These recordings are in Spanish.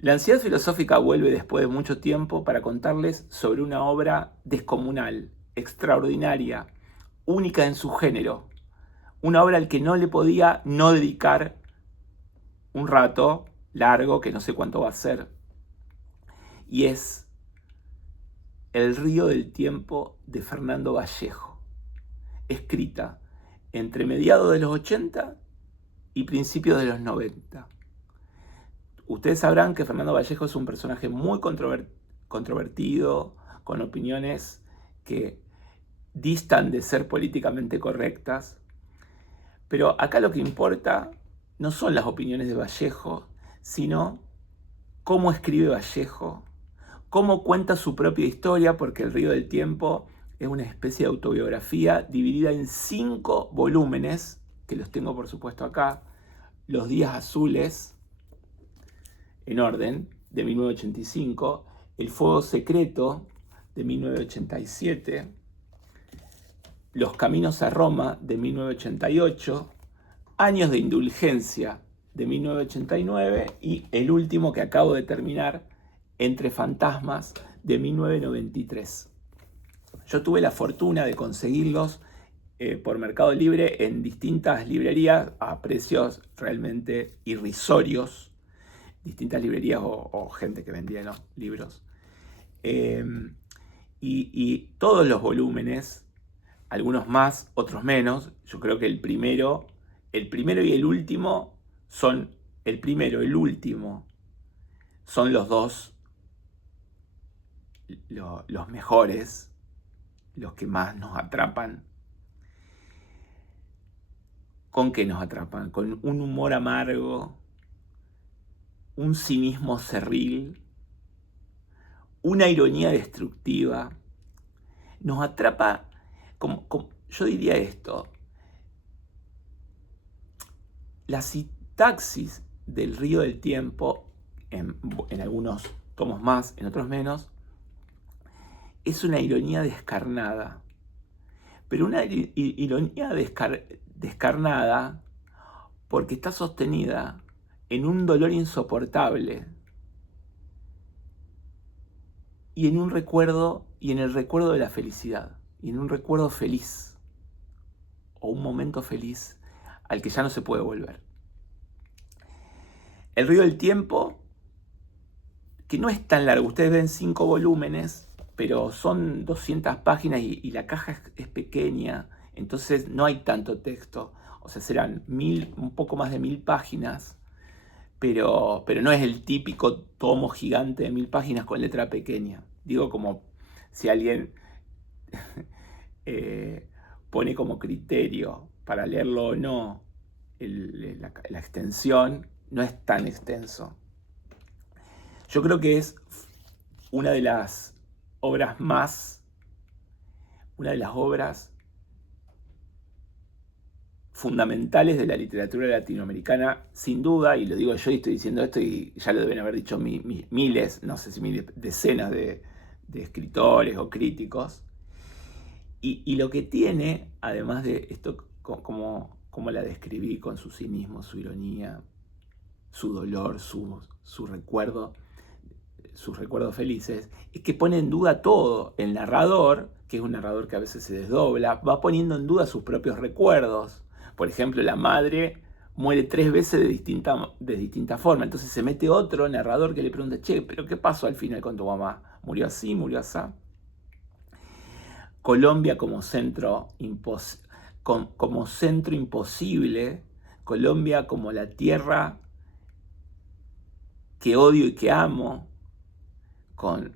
La ansiedad filosófica vuelve después de mucho tiempo para contarles sobre una obra descomunal, extraordinaria, única en su género, una obra al que no le podía no dedicar un rato largo, que no sé cuánto va a ser, y es El río del tiempo de Fernando Vallejo, escrita entre mediados de los 80 y principios de los 90. Ustedes sabrán que Fernando Vallejo es un personaje muy controvertido, con opiniones que distan de ser políticamente correctas, pero acá lo que importa no son las opiniones de Vallejo, sino cómo escribe Vallejo, cómo cuenta su propia historia, porque El río del tiempo es una especie de autobiografía dividida en 5 volúmenes, que los tengo por supuesto acá: Los días azules, en orden, de 1985, El fuego secreto, de 1987, Los caminos a Roma, de 1988, Años de indulgencia, de 1989, y el último que acabo de terminar, Entre fantasmas, de 1993. Yo tuve la fortuna de conseguirlos por Mercado Libre en distintas librerías a precios realmente irrisorios, distintas librerías o gente que vendía, ¿no?, libros. Eh, y todos los volúmenes, algunos más, otros menos. Yo creo que el primero y el último son, el primero, el último, son los dos los mejores, los que más nos atrapan. ¿Con qué nos atrapan? Con un humor amargo, un cinismo cerril, una ironía destructiva. Nos atrapa, yo diría esto: la sintaxis del río del tiempo, en algunos tomos más, en otros menos, es una ironía descarnada, pero una ironía descarnada porque está sostenida en un dolor insoportable y en un recuerdo, y en el recuerdo de la felicidad, y en un recuerdo feliz, o un momento feliz al que ya no se puede volver. El río del tiempo, que no es tan largo, ustedes ven 5 volúmenes, pero son 200 páginas y la caja es pequeña, entonces no hay tanto texto. O sea, serán un poco más de 1000 páginas, pero no es el típico tomo gigante de 1000 páginas con letra pequeña. Digo, como si alguien eh, pone como criterio para leerlo o no la extensión, no es tan extenso. Yo creo que es una de las obras más, una de las obras fundamentales de la literatura latinoamericana, sin duda, y lo digo yo y estoy diciendo esto y ya lo deben haber dicho miles, no sé si miles, decenas de escritores o críticos. Y lo que tiene, además de esto, como la describí, con su cinismo, su ironía, su dolor, su recuerdo, sus recuerdos felices, es que pone en duda todo. El narrador, que es un narrador que a veces se desdobla, va poniendo en duda sus propios recuerdos. Por ejemplo, la madre muere 3 veces de distinta forma. Entonces se mete otro narrador que le pregunta: che, ¿pero qué pasó al final con tu mamá? ¿Murió así? ¿Murió así? Colombia como centro, como centro imposible. Colombia como la tierra que odio y que amo, con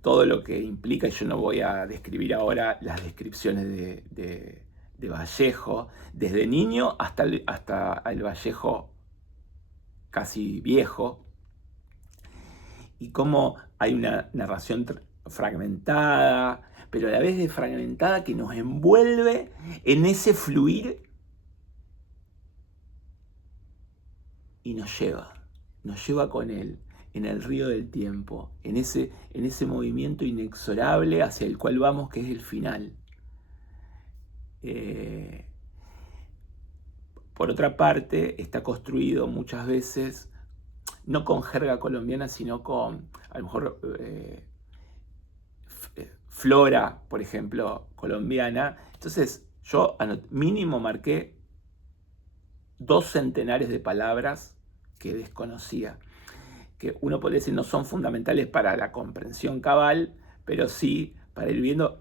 todo lo que implica. Y yo no voy a describir ahora las descripciones de Vallejo, desde niño hasta el Vallejo casi viejo, y cómo hay una narración fragmentada, pero a la vez fragmentada, que nos envuelve en ese fluir y nos lleva con él en el río del tiempo, en ese movimiento inexorable hacia el cual vamos, que es el final. Por otra parte, está construido muchas veces no con jerga colombiana, sino con, a lo mejor, flora, por ejemplo, colombiana. Entonces yo mínimo marqué 2 centenares de palabras que desconocía, que uno podría decir no son fundamentales para la comprensión cabal, pero sí para ir viendo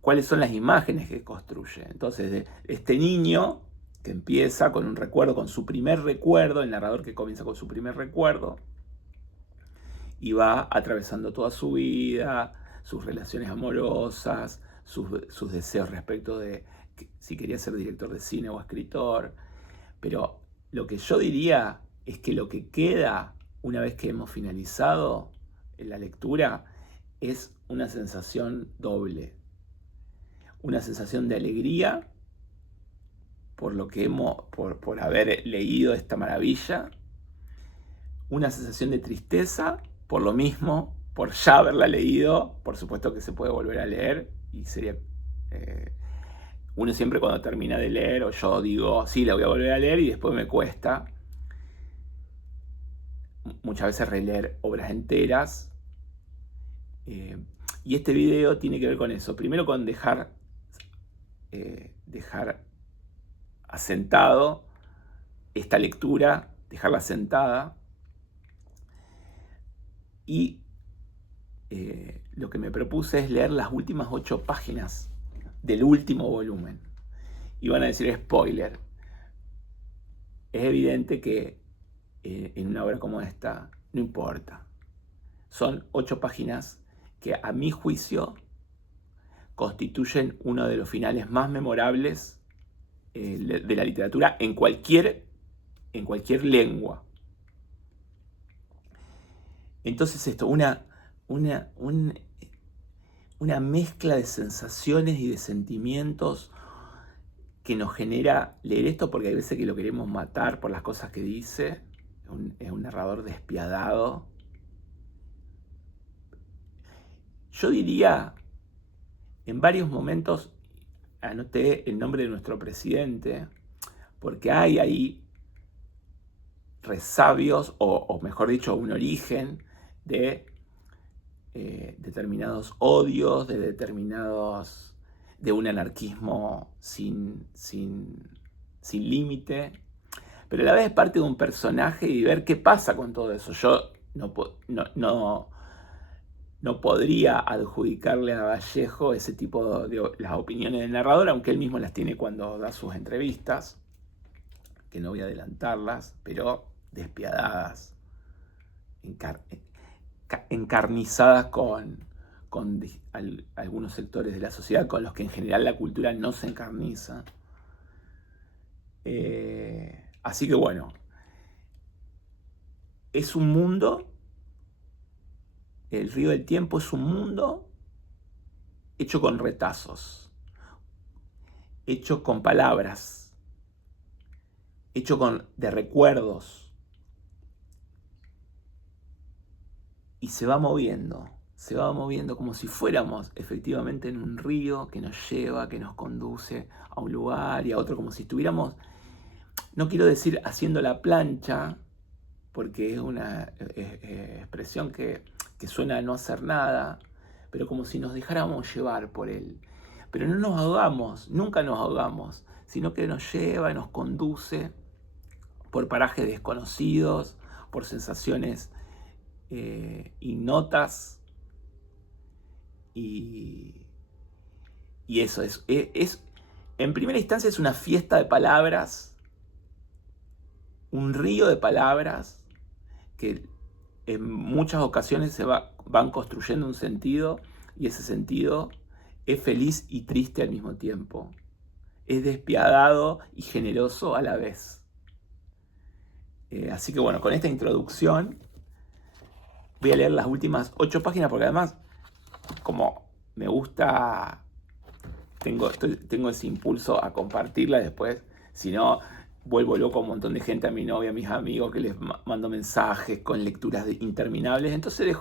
cuáles son las imágenes que construye. Entonces, de este niño que empieza con un recuerdo, con su primer recuerdo, el narrador que comienza con su primer recuerdo, y va atravesando toda su vida, sus relaciones amorosas, sus deseos respecto de si quería ser director de cine o escritor. Pero lo que yo diría es que lo que queda una vez que hemos finalizado la lectura es una sensación doble. Una sensación de alegría por lo que por haber leído esta maravilla, una sensación de tristeza por lo mismo, por ya haberla leído. Por supuesto que se puede volver a leer y sería uno siempre cuando termina de leer, o yo digo sí, la voy a volver a leer, y después me cuesta muchas veces releer obras enteras, y este video tiene que ver con eso. Primero con dejar asentado esta lectura, dejarla sentada, y lo que me propuse es leer las últimas 8 páginas del último volumen. Y van a decir spoiler. Es evidente que en una obra como esta no importa. Son 8 páginas que a mi juicio constituyen uno de los finales más memorables de la literatura en cualquier lengua. Entonces esto, una mezcla de sensaciones y de sentimientos que nos genera leer esto, porque hay veces que lo queremos matar por las cosas que dice. Es un narrador despiadado. Yo diría, en varios momentos anoté el nombre de nuestro presidente, porque hay ahí resabios, o mejor dicho, un origen de determinados odios, de un anarquismo sin límite, pero a la vez es parte de un personaje, y ver qué pasa con todo eso. Yo no podría adjudicarle a Vallejo ese tipo de las opiniones del narrador, aunque él mismo las tiene cuando da sus entrevistas, que no voy a adelantarlas, pero despiadadas, encarnizadas con algunos sectores de la sociedad con los que en general la cultura no se encarniza. Así que bueno, es un mundo, El río del tiempo es un mundo hecho con retazos, hecho con palabras, hecho de recuerdos, y se va moviendo como si fuéramos efectivamente en un río que nos lleva, que nos conduce a un lugar y a otro, como si estuviéramos, no quiero decir haciendo la plancha, porque es una expresión que suena a no hacer nada, pero como si nos dejáramos llevar por él. Pero no nos ahogamos, nunca nos ahogamos, sino que nos lleva y nos conduce por parajes desconocidos, por sensaciones ignotas, y eso es, en primera instancia es una fiesta de palabras, un río de palabras que en muchas ocasiones van construyendo un sentido, y ese sentido es feliz y triste al mismo tiempo, es despiadado y generoso a la vez. Así que bueno, con esta introducción voy a leer las últimas 8 páginas, porque además, como me gusta, tengo ese impulso a compartirla después, si no vuelvo loco a un montón de gente, a mi novia, a mis amigos, que les mando mensajes con lecturas interminables. Entonces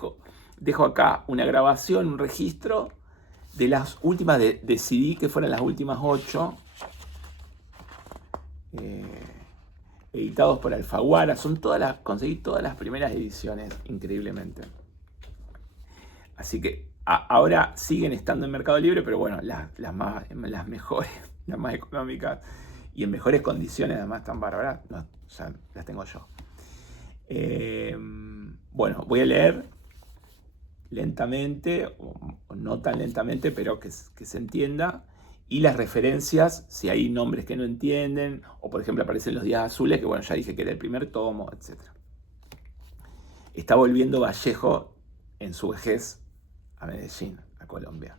dejo acá una grabación, un registro de las últimas, decidí que fueran las últimas 8, editados por Alfaguara. Conseguí todas las primeras ediciones, increíblemente. Así que ahora siguen estando en Mercado Libre, pero bueno, las mejores, las más económicas y en mejores condiciones, además están bárbaras, no, ya las tengo yo. Bueno, voy a leer lentamente, o no tan lentamente, pero que se entienda. Y las referencias, si hay nombres que no entienden, o por ejemplo aparecen los días azules, que bueno, ya dije que era el primer tomo, etc. Está volviendo Vallejo en su vejez a Medellín, a Colombia.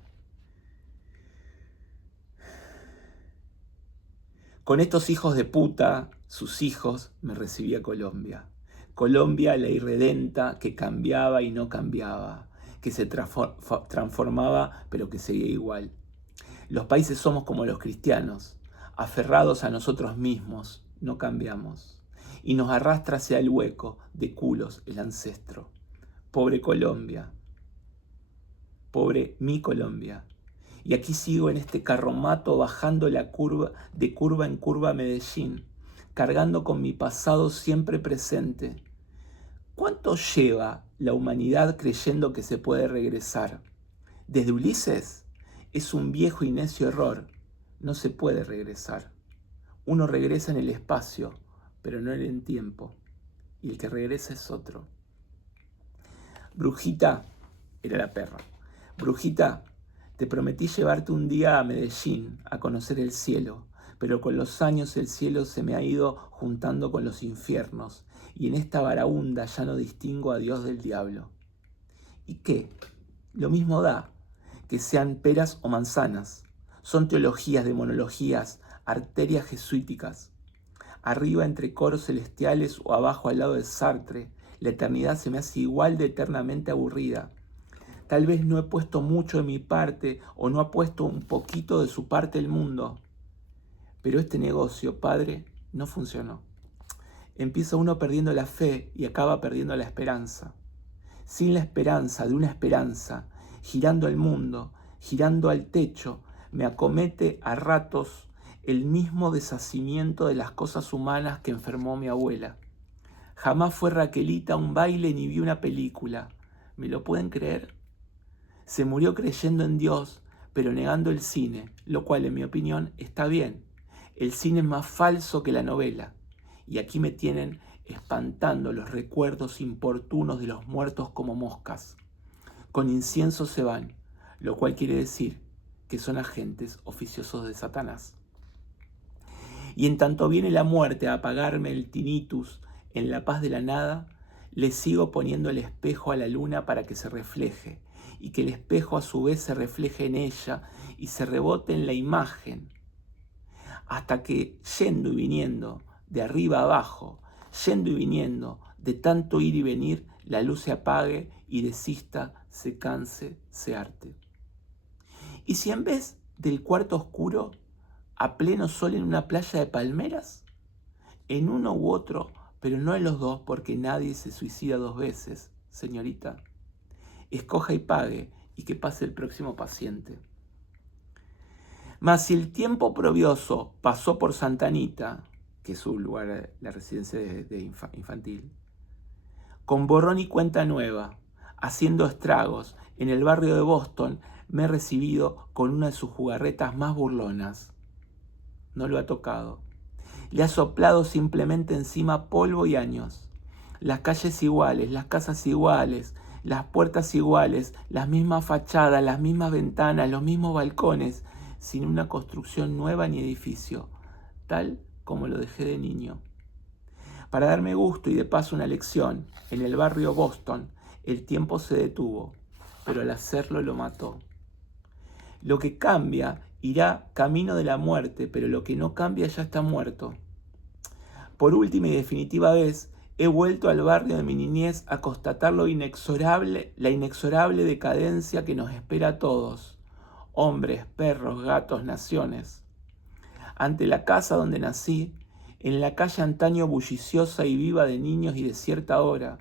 Con estos hijos de puta, sus hijos, me recibí a Colombia. Colombia, la irredenta, que cambiaba y no cambiaba, que se transformaba pero que seguía igual. Los países somos como los cristianos, aferrados a nosotros mismos, no cambiamos. Y nos arrastra hacia el hueco de culos el ancestro. Pobre Colombia, pobre mi Colombia. Y aquí sigo en este carromato bajando la curva, de curva en curva a Medellín, cargando con mi pasado siempre presente. ¿Cuánto lleva la humanidad creyendo que se puede regresar? Desde Ulises es un viejo y necio error. No se puede regresar. Uno regresa en el espacio, pero no en el tiempo. Y el que regresa es otro. Brujita, era la perra. Brujita, te prometí llevarte un día a Medellín a conocer el cielo, pero con los años el cielo se me ha ido juntando con los infiernos, y en esta varaunda ya no distingo a Dios del diablo. ¿Y qué? Lo mismo da, que sean peras o manzanas. Son teologías, demonologías, arterias jesuíticas. Arriba entre coros celestiales o abajo al lado de Sartre, la eternidad se me hace igual de eternamente aburrida. Tal vez no he puesto mucho de mi parte o no ha puesto un poquito de su parte el mundo. Pero este negocio, padre, no funcionó. Empieza uno perdiendo la fe y acaba perdiendo la esperanza. Sin la esperanza de una esperanza, girando el mundo, girando al techo, me acomete a ratos el mismo deshacimiento de las cosas humanas que enfermó mi abuela. Jamás fue Raquelita a un baile ni vi una película. ¿Me lo pueden creer? Se murió creyendo en Dios, pero negando el cine, lo cual en mi opinión está bien. El cine es más falso que la novela. Y aquí me tienen espantando los recuerdos importunos de los muertos como moscas. Con incienso se van, lo cual quiere decir que son agentes oficiosos de Satanás. Y en tanto viene la muerte a apagarme el tinnitus en la paz de la nada, le sigo poniendo el espejo a la luna para que se refleje, y que el espejo a su vez se refleje en ella y se rebote en la imagen, hasta que yendo y viniendo, de arriba a abajo, yendo y viniendo, de tanto ir y venir, la luz se apague y desista, se canse, se harte. ¿Y si en vez del cuarto oscuro, a pleno sol en una playa de palmeras? En uno u otro, pero no en los dos, porque nadie se suicida dos veces, señorita. Escoja y pague, y que pase el próximo paciente. Mas si el tiempo probioso pasó por Santa Anita, que es su lugar, la residencia infantil, con borrón y cuenta nueva, haciendo estragos, en el barrio de Boston me he recibido con una de sus jugarretas más burlonas. No lo ha tocado. Le ha soplado simplemente encima polvo y años. Las calles iguales, las casas iguales, las puertas iguales, las mismas fachadas, las mismas ventanas, los mismos balcones, sin una construcción nueva ni edificio, tal como lo dejé de niño. Para darme gusto y de paso una lección, en el barrio Boston el tiempo se detuvo, pero al hacerlo lo mató. Lo que cambia irá camino de la muerte, pero lo que no cambia ya está muerto. Por última y definitiva vez, he vuelto al barrio de mi niñez a constatar la inexorable decadencia que nos espera a todos, hombres, perros, gatos, naciones. Ante la casa donde nací, en la calle antaño bulliciosa y viva de niños y de cierta hora,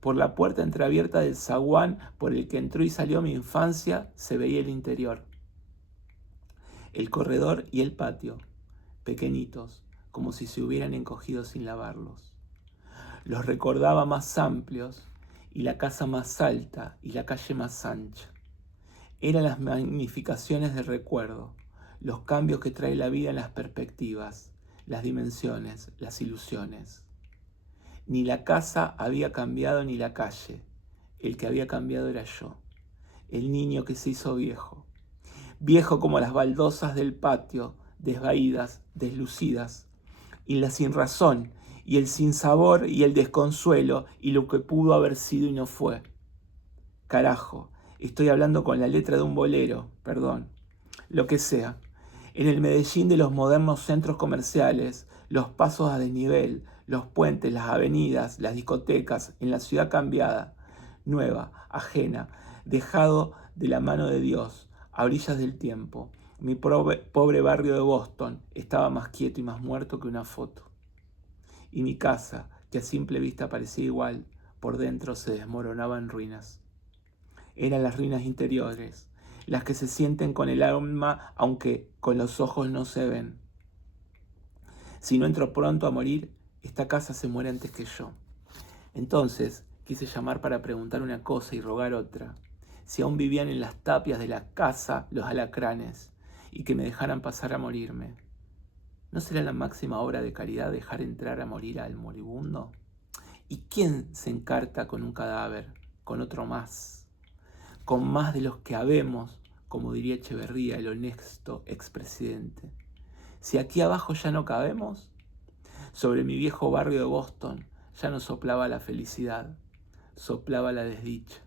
por la puerta entreabierta del zaguán por el que entró y salió mi infancia, se veía el interior. El corredor y el patio, pequeñitos, como si se hubieran encogido sin lavarlos. Los recordaba más amplios, y la casa más alta, y la calle más ancha. Eran las magnificaciones del recuerdo, los cambios que trae la vida en las perspectivas, las dimensiones, las ilusiones. Ni la casa había cambiado ni la calle. El que había cambiado era yo, el niño que se hizo viejo. Viejo como las baldosas del patio, desvaídas, deslucidas, y la sinrazón, y el sinsabor, y el desconsuelo, y lo que pudo haber sido y no fue. Carajo, estoy hablando con la letra de un bolero, perdón, lo que sea. En el Medellín de los modernos centros comerciales, los pasos a desnivel, los puentes, las avenidas, las discotecas, en la ciudad cambiada, nueva, ajena, dejado de la mano de Dios, a orillas del tiempo. Mi pobre barrio de Boston estaba más quieto y más muerto que una foto. Y mi casa, que a simple vista parecía igual, por dentro se desmoronaba en ruinas. Eran las ruinas interiores, las que se sienten con el alma aunque con los ojos no se ven. Si no entro pronto a morir, esta casa se muere antes que yo. Entonces quise llamar para preguntar una cosa y rogar otra. Si aún vivían en las tapias de la casa los alacranes y que me dejaran pasar a morirme. ¿No será la máxima obra de caridad dejar entrar a morir al moribundo? ¿Y quién se encarta con un cadáver, con otro más? Con más de los que habemos, como diría Echeverría, el honesto expresidente. Si aquí abajo ya no cabemos, sobre mi viejo barrio de Boston ya no soplaba la felicidad, soplaba la desdicha.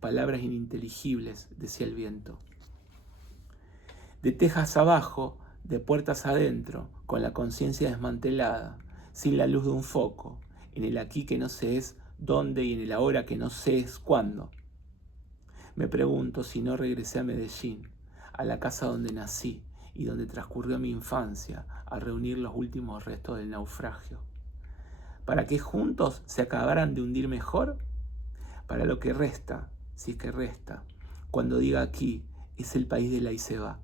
Palabras ininteligibles, decía el viento. De tejas abajo, de puertas adentro, con la conciencia desmantelada, sin la luz de un foco, en el aquí que no sé es dónde y en el ahora que no sé es cuándo. Me pregunto si no regresé a Medellín, a la casa donde nací y donde transcurrió mi infancia, a reunir los últimos restos del naufragio. ¿Para que juntos se acabaran de hundir mejor? Para lo que resta, si es que resta, cuando diga aquí, es el país de la y se va,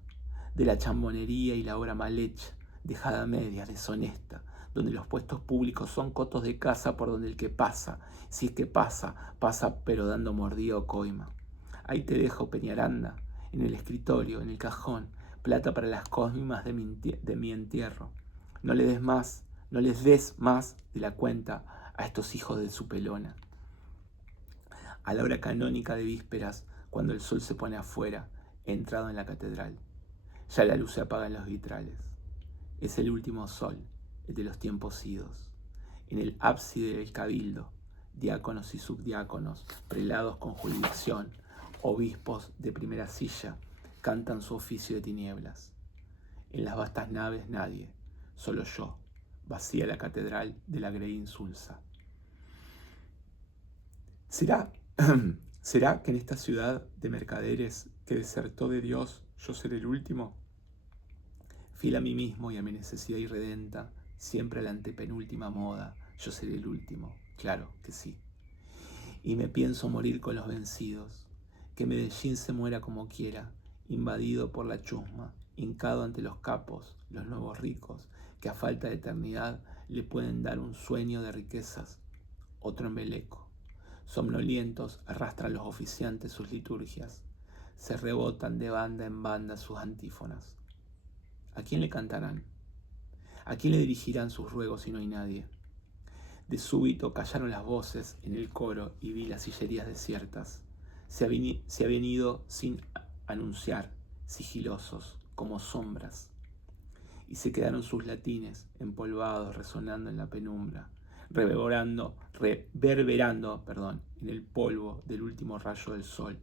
de la chambonería y la obra mal hecha, dejada a medias, deshonesta, donde los puestos públicos son cotos de casa por donde el que pasa, si es que pasa, pasa pero dando mordida o coima. Ahí te dejo, Peñaranda, en el escritorio, en el cajón, plata para las cosmimas de mi entierro. No le des más, no les des más de la cuenta a estos hijos de su pelona. A la hora canónica de vísperas, cuando el sol se pone afuera, he entrado en la catedral. Ya la luz se apaga en los vitrales. Es el último sol, el de los tiempos idos. En el ábside del cabildo, diáconos y subdiáconos, prelados con jurisdicción, obispos de primera silla, cantan su oficio de tinieblas. En las vastas naves nadie, solo yo, vacía la catedral de la Grey insulsa. ¿Será que en esta ciudad de mercaderes que desertó de Dios yo seré el último? Fiel a mí mismo y a mi necesidad irredenta, siempre a la antepenúltima moda, yo seré el último, claro que sí. Y me pienso morir con los vencidos, que Medellín se muera como quiera, invadido por la chusma, hincado ante los capos, los nuevos ricos, que a falta de eternidad le pueden dar un sueño de riquezas, otro embeleco. Somnolientos arrastran los oficiantes sus liturgias, se rebotan de banda en banda sus antífonas. ¿A quién le cantarán? ¿A quién le dirigirán sus ruegos si no hay nadie? De súbito callaron las voces en el coro y vi las sillerías desiertas. Se habían ido sin anunciar, sigilosos, como sombras. Y se quedaron sus latines, empolvados, resonando en la penumbra, reverberando, en el polvo del último rayo del sol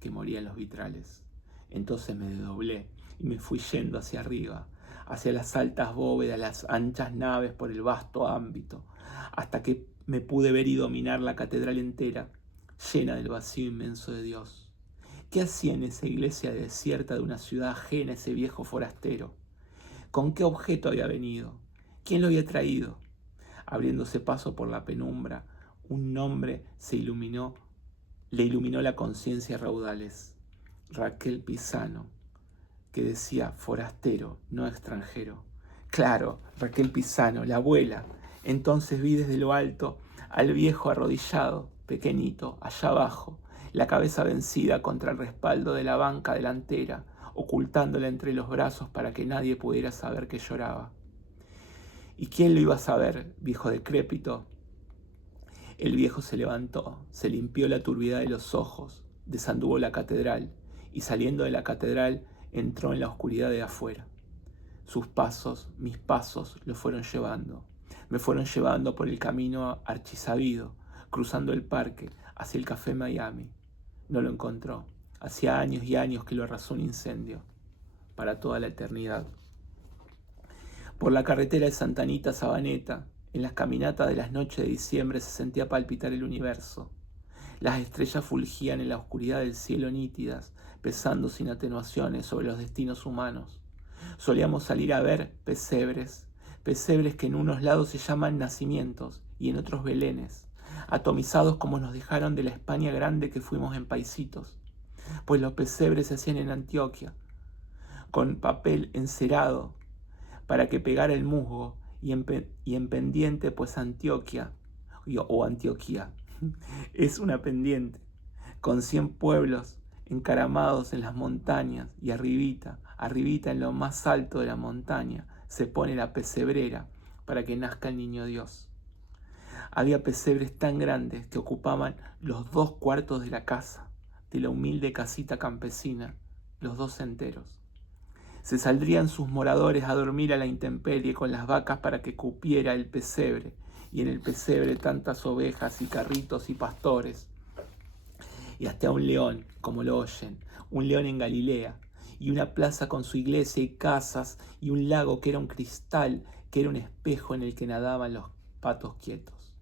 que moría en los vitrales. Entonces me desdoblé y me fui yendo hacia arriba, hacia las altas bóvedas, las anchas naves por el vasto ámbito, hasta que me pude ver y dominar la catedral entera, llena del vacío inmenso de Dios. ¿Qué hacía en esa iglesia desierta de una ciudad ajena ese viejo forastero? ¿Con qué objeto había venido? ¿Quién lo había traído? Abriéndose paso por la penumbra, un nombre le iluminó la conciencia a raudales. Raquel Pisano, que decía forastero, no extranjero, Claro, Raquel Pisano, la abuela. Entonces vi desde lo alto al viejo arrodillado, pequeñito, allá abajo, la cabeza vencida contra el respaldo de la banca delantera, ocultándola entre los brazos para que nadie pudiera saber que lloraba. ¿Y quién lo iba a saber, viejo decrépito? El viejo se levantó, se limpió la turbidez de los ojos, desanduvo la catedral y saliendo de la catedral entró en la oscuridad de afuera. Sus pasos, mis pasos, lo fueron llevando. Me fueron llevando por el camino archisabido, cruzando el parque, hacia el Café Miami. No lo encontró. Hacía años y años que lo arrasó un incendio. Para toda la eternidad. Por la carretera de Santa Anita a Sabaneta, en las caminatas de las noches de diciembre se sentía palpitar el universo. Las estrellas fulgían en la oscuridad del cielo nítidas, pesando sin atenuaciones sobre los destinos humanos. Solíamos salir a ver pesebres que en unos lados se llaman nacimientos y en otros belenes, atomizados como nos dejaron de la España grande que fuimos en paisitos, pues los pesebres se hacían en Antioquia, con papel encerado para que pegara el musgo y en pendiente, pues Antioquia o Antioquía es una pendiente con 100 pueblos encaramados en las montañas y arribita en lo más alto de la montaña se pone la pesebrera para que nazca el niño Dios. Había pesebres tan grandes que ocupaban los 2 cuartos de la casa, de la humilde casita campesina, los 2 enteros. Se saldrían sus moradores a dormir a la intemperie con las vacas para que cupiera el pesebre, y en el pesebre tantas ovejas y carritos y pastores, y hasta un león, como lo oyen, un león en Galilea, y una plaza con su iglesia y casas, y un lago que era un cristal, que era un espejo en el que nadaban los patos quietos,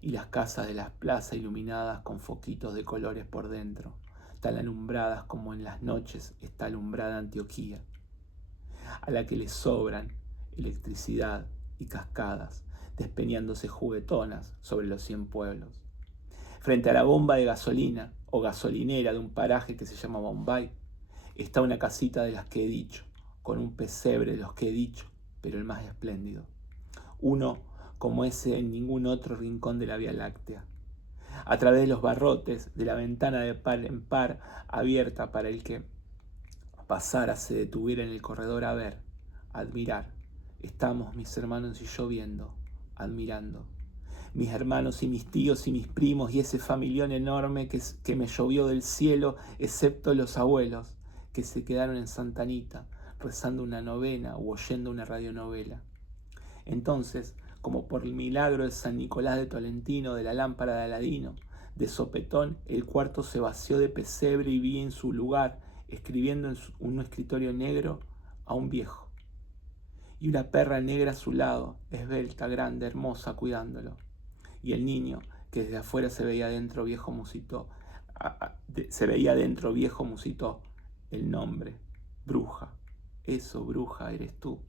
y las casas de las plazas iluminadas con foquitos de colores por dentro, tan alumbradas como en las noches está alumbrada Antioquía, a la que le sobran electricidad y cascadas, despeñándose juguetonas sobre los 100 pueblos. Frente a la bomba de gasolina o gasolinera de un paraje que se llama Bombay, está una casita de las que he dicho, con un pesebre de los que he dicho, pero el más espléndido. Uno como ese en ningún otro rincón de la Vía Láctea. A través de los barrotes de la ventana de par en par abierta para el que pasara se detuviera en el corredor a ver, a admirar. Estamos mis hermanos y yo viendo, admirando. Mis hermanos y mis tíos y mis primos y ese familión enorme que me llovió del cielo, excepto los abuelos, que se quedaron en Santa Anita, rezando una novena o oyendo una radionovela. Entonces, como por el milagro de San Nicolás de Tolentino, de la lámpara de Aladino, de sopetón el cuarto se vació de pesebre y vi en su lugar, escribiendo en un escritorio negro, a un viejo. Y una perra negra a su lado, esbelta, grande, hermosa, cuidándolo. Y el niño, que desde afuera se veía adentro viejo, musitó el nombre. Bruja. Eso, bruja, eres tú.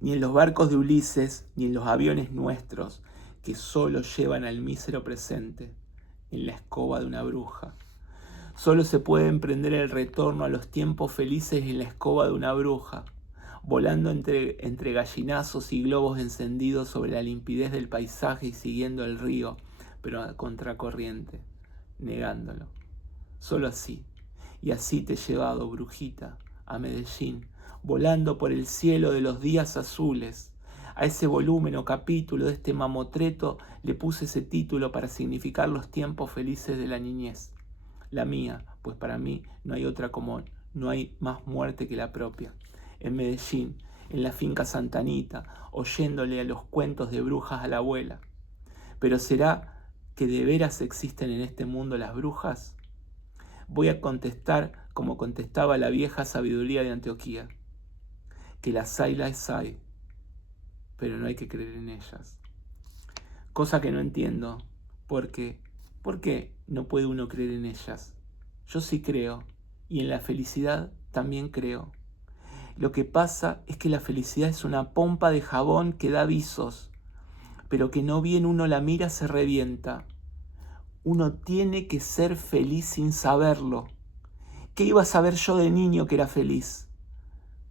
Ni en los barcos de Ulises, ni en los aviones nuestros, que solo llevan al mísero presente, en la escoba de una bruja. Solo se puede emprender el retorno a los tiempos felices en la escoba de una bruja, volando entre gallinazos y globos encendidos sobre la limpidez del paisaje y siguiendo el río, pero a contracorriente, negándolo. Solo así, y así te he llevado, brujita, a Medellín, volando por el cielo de los días azules. A ese volumen o capítulo de este mamotreto le puse ese título para significar los tiempos felices de la niñez. La mía, pues para mí no hay otra común, no hay más muerte que la propia. En Medellín, en la finca Santa Anita, oyéndole a los cuentos de brujas a la abuela. Pero ¿será que de veras existen en este mundo las brujas? Voy a contestar como contestaba la vieja sabiduría de Antioquía, que las hay, pero no hay que creer en ellas. Cosa que no entiendo, porque ¿por qué no puede uno creer en ellas? Yo sí creo, y en la felicidad también creo. Lo que pasa es que la felicidad es una pompa de jabón que da visos, pero que no bien uno la mira se revienta. Uno tiene que ser feliz sin saberlo. ¿Qué iba a saber yo de niño que era feliz?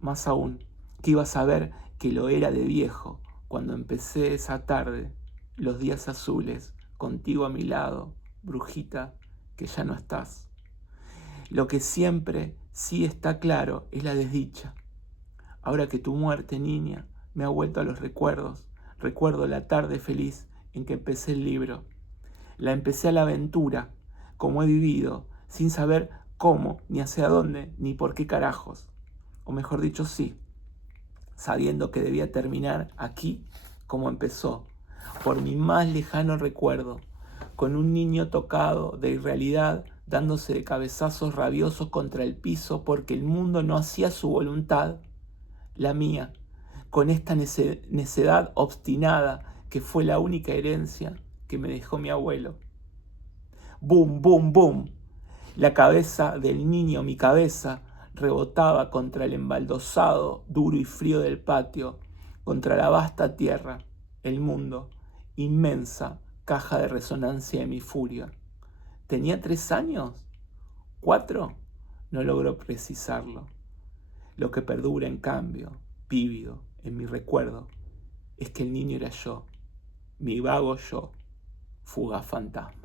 Más aún, que iba a saber que lo era de viejo cuando empecé esa tarde, los días azules, contigo a mi lado, brujita, que ya no estás. Lo que siempre sí está claro es la desdicha. Ahora que tu muerte, niña, me ha vuelto a los recuerdos, recuerdo la tarde feliz en que empecé el libro. La empecé a la aventura, como he vivido, sin saber cómo, ni hacia dónde, ni por qué carajos. O mejor dicho, sí, sabiendo que debía terminar aquí como empezó, por mi más lejano recuerdo, con un niño tocado de irrealidad, dándose de cabezazos rabiosos contra el piso porque el mundo no hacía su voluntad, la mía, con esta necedad obstinada que fue la única herencia que me dejó mi abuelo. ¡Bum, bum, bum! La cabeza del niño, mi cabeza, rebotaba contra el embaldosado duro y frío del patio, contra la vasta tierra, el mundo, inmensa caja de resonancia de mi furia. ¿Tenía 3 años? ¿4? No logro precisarlo. Lo que perdura, en cambio, vívido, en mi recuerdo, es que el niño era yo, mi vago yo, fugaz fantasma.